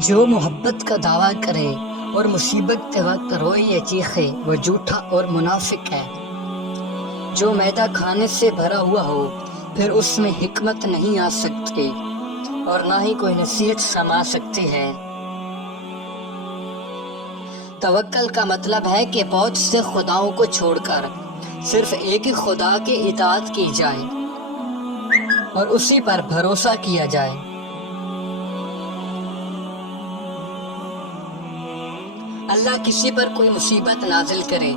جو محبت کا دعویٰ کرے اور مصیبت کے وقت روئے یا چیخے وہ جھوٹا اور منافق ہے۔ جو معدہ کھانے سے بھرا ہوا ہو پھر اس میں حکمت نہیں آ سکتی اور نہ ہی کوئی نصیحت سما سکتی ہے۔ توکل کا مطلب ہے کہ بہت سے خداؤں کو چھوڑ کر صرف ایک ہی خدا کی اطاعت کی جائے اور اسی پر بھروسہ کیا جائے۔ اللہ کسی پر کوئی مصیبت نازل کرے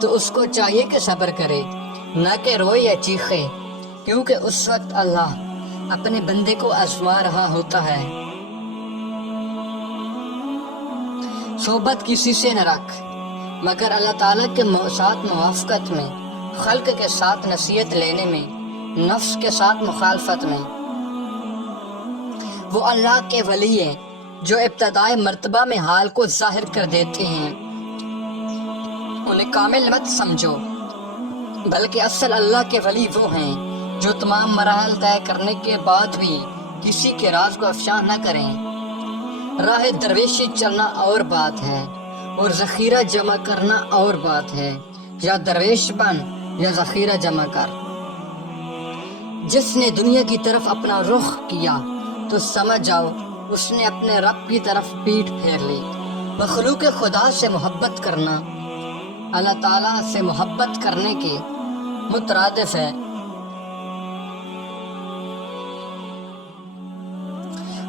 تو اس کو چاہیے کہ صبر کرے، نہ کہ روئے یا چیخے، کیونکہ اس وقت اللہ اپنے بندے کو آزما رہا ہوتا ہے۔ صحبت کسی سے نہ رکھ مگر اللہ تعالیٰ کے ساتھ موافقت میں، خلق کے ساتھ نصیحت لینے میں، نفس کے ساتھ مخالفت میں۔ وہ اللہ کے ولی ہیں جو ابتدائی مرتبہ میں حال کو ظاہر کر دیتے ہیں۔ انہیں کامل مت سمجھو بلکہ اصل اللہ کے ولی وہ ہیں جو تمام مراحل طے کرنے کے بعد بھی کسی کے راز کو افشا نہ کریں۔ راہ درویشی چلنا اور بات ہے اور ذخیرہ جمع کرنا اور بات ہے۔ یا درویش بن یا ذخیرہ جمع کر۔ جس نے دنیا کی طرف اپنا رخ کیا تو سمجھ جاؤ اس نے اپنے رب کی طرف پیٹھ پھیر لی۔ مخلوق خدا سے محبت کرنا اللہ تعالیٰ سے محبت کرنے کے مترادف ہے۔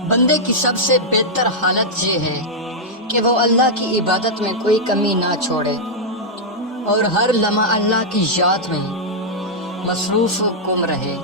بندے کی سب سے بہتر حالت یہ ہے کہ وہ اللہ کی عبادت میں کوئی کمی نہ چھوڑے اور ہر لمحہ اللہ کی یاد میں مصروف و گم رہے۔